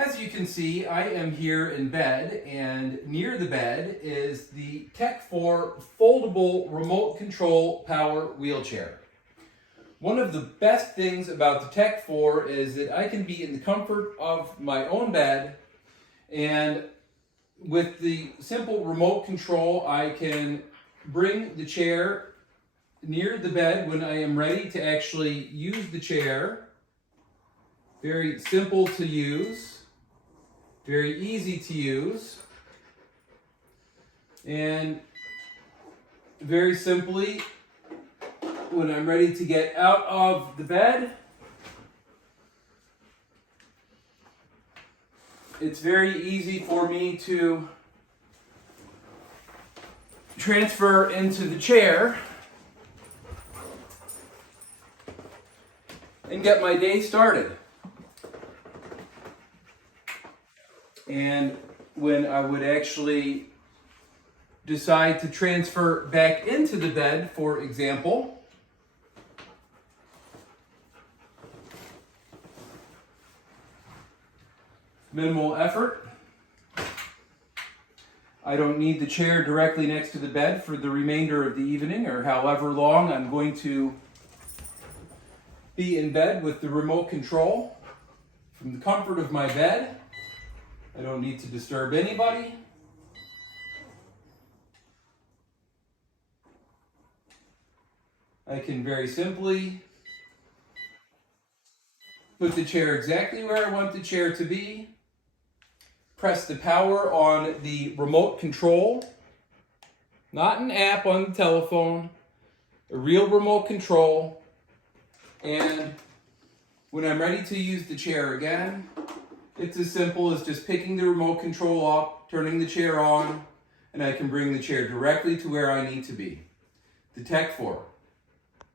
As you can see, I am here in bed, and near the bed is the Tech4 foldable remote control power wheelchair. One of the best things about the Tech4 is that I can be in the comfort of my own bed, and with the simple remote control, I can bring the chair near the bed when I am ready to actually use the chair. Very simple to use. Very easy to use, and very simply, when I'm ready to get out of the bed, it's very easy for me to transfer into the chair and get my day started. And when I would actually decide to transfer back into the bed, for example, minimal effort. I don't need the chair directly next to the bed for the remainder of the evening, or however long I'm going to be in bed with the remote control from the comfort of my bed. I don't need to disturb anybody. I can very simply put the chair exactly where I want the chair to be, press the power on the remote control, not an app on the telephone, a real remote control, and when I'm ready to use the chair again, it's as simple as just picking the remote control up, turning the chair on, and I can bring the chair directly to where I need to be. The Tech4.